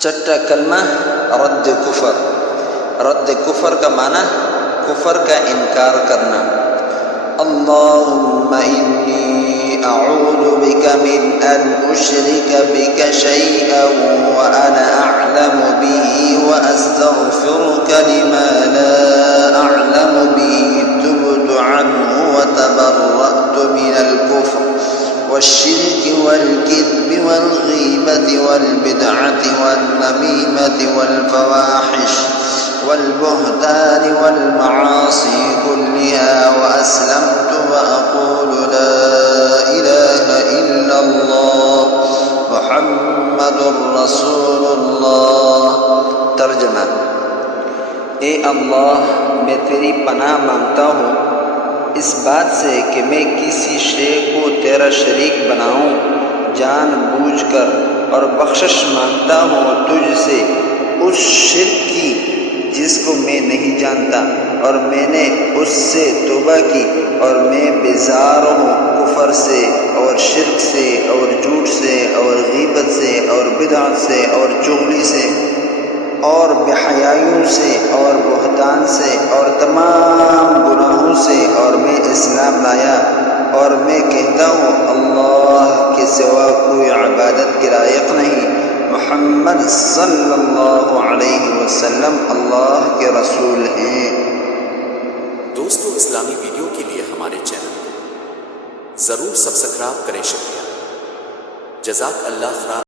چھٹا کلمہ رد کفر۔ رد کفر کا معنی کفر کا انکار کرنا۔ اللہم انی اعوذ بک من ان اشرک بک شیئا وانا اعلم به واستغفرک لما لا اعلم به تبت عنه وتبرأت من الكفر والشرك والكذب والغيبة والبدعة والنميمة والفواحش والبهتان والمعاصي كلها وأسلمت وأقول لا إله إلا الله محمد رسول الله۔ ترجمہ: اے اللہ، میں تیری پناہ مانگتا ہوں اس بات سے کہ میں کسی شے کو تیرا شریک بناؤں جان بوجھ کر، اور بخشش مانگتا ہوں تجھ سے اس شرک کی جس کو میں نہیں جانتا، اور میں نے اس سے توبہ کی، اور میں بیزار ہوں کفر سے اور شرک سے اور جھوٹ سے اور غیبت سے اور بدعت سے اور چغلی سے اور بے حیائیوں سے اور بہتان سے اور تمام گناہوں سے، اور میں اسلام لایا اور میں کہتا ہوں اللہ کے سوا کوئی عبادت کے لائق نہیں، محمد صلی اللہ علیہ وسلم اللہ کے رسول ہیں۔ دوستو، اسلامی ویڈیو کے لیے ہمارے چینل کو ضرور سبسکرائب کریں۔ شکریہ، جزاک اللہ خیر۔